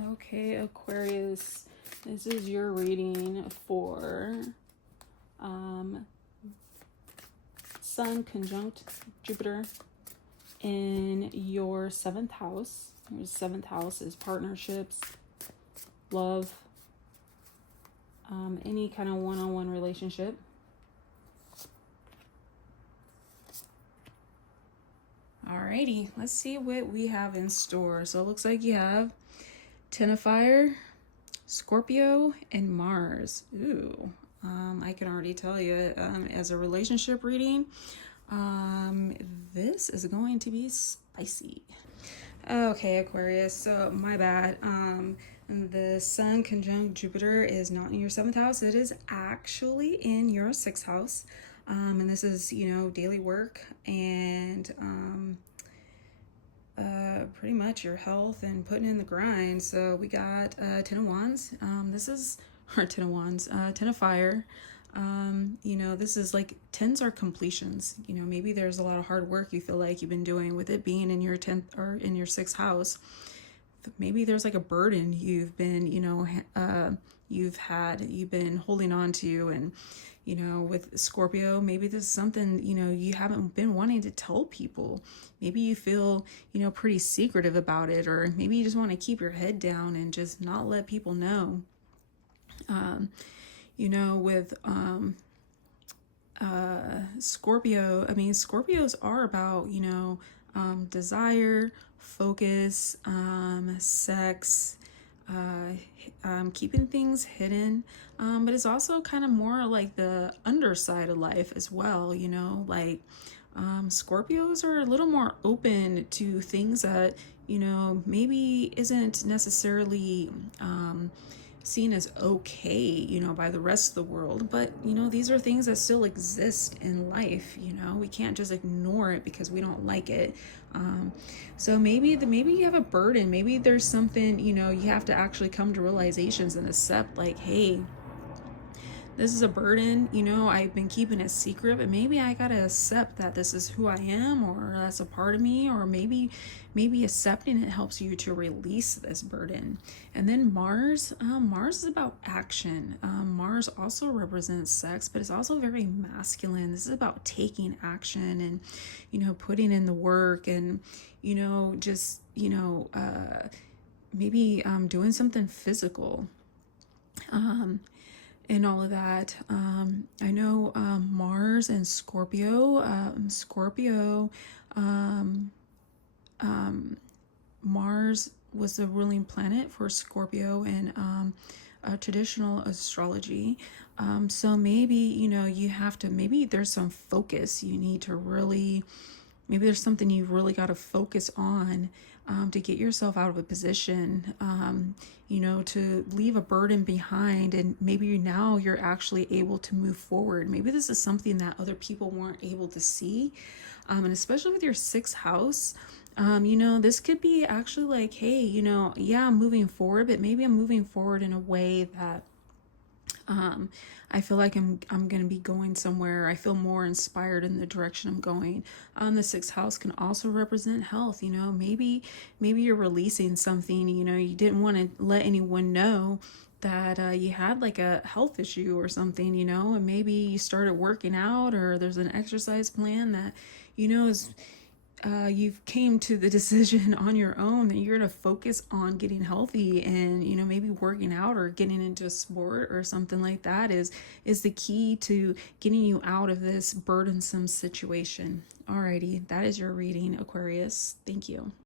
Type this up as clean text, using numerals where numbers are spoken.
Okay, Aquarius, this is your reading for Sun conjunct Jupiter in your 7th house. Your 7th house is partnerships, love, any kind of one-on-one relationship. Alrighty, let's see what we have in store. So it looks like you have 10 of Fire, Scorpio, and Mars. Ooh, I can already tell you, as a relationship reading, this is going to be spicy. Okay, Aquarius, so my bad. The Sun conjunct Jupiter is not in your 7th house. It is actually in your 6th house. And this is, you know, daily work and pretty much your health and putting in the grind. So we got 10 of Wands. This is our 10 of Wands, 10 of Fire. You know, this is like 10s are completions. You know, maybe there's a lot of hard work you feel like you've been doing with it being in your 10th or in your 6th house. Maybe there's like a burden you've been, you know, you've been holding on to. And, you know, with Scorpio, maybe this is something, you know, you haven't been wanting to tell people. Maybe you feel, you know, pretty secretive about it, or maybe you just want to keep your head down and just not let people know. You know, with Scorpio, I mean, Scorpios are about, you know, desire, focus, sex, keeping things hidden, but it's also kind of more like the underside of life as well, you know, like Scorpios are a little more open to things that, you know, maybe isn't necessarily seen as okay, you know, by the rest of the world. But, you know, these are things that still exist in life. You know, we can't just ignore it because we don't like it. So maybe you have a burden. Maybe there's something, you know, you have to actually come to realizations and accept, like, hey, this is a burden, you know, I've been keeping it secret, but maybe I gotta accept that this is who I am, or that's a part of me, or maybe accepting it helps you to release this burden. And then Mars, Mars is about action. Mars also represents sex, but it's also very masculine. This is about taking action and, you know, putting in the work and, you know, just, you know, maybe doing something physical. And all of that. I know Mars and Scorpio. Mars was the ruling planet for Scorpio in traditional astrology. So maybe, you know, you have to, maybe there's some focus you need to really, maybe there's something you've really got to focus on to get yourself out of a position, you know, to leave a burden behind. And maybe now you're actually able to move forward. Maybe this is something that other people weren't able to see. And especially with your 6th house, you know, this could be actually like, hey, you know, yeah, I'm moving forward, but maybe I'm moving forward in a way that I feel like I'm going to be going somewhere. I feel more inspired in the direction I'm going. The 6th house can also represent health. You know, maybe you're releasing something, you know, you didn't want to let anyone know that you had like a health issue or something, you know, and maybe you started working out, or there's an exercise plan that, you know, is you've came to the decision on your own that you're going to focus on getting healthy, and, you know, maybe working out or getting into a sport or something like that is the key to getting you out of this burdensome situation. Alrighty, that is your reading, Aquarius. Thank you.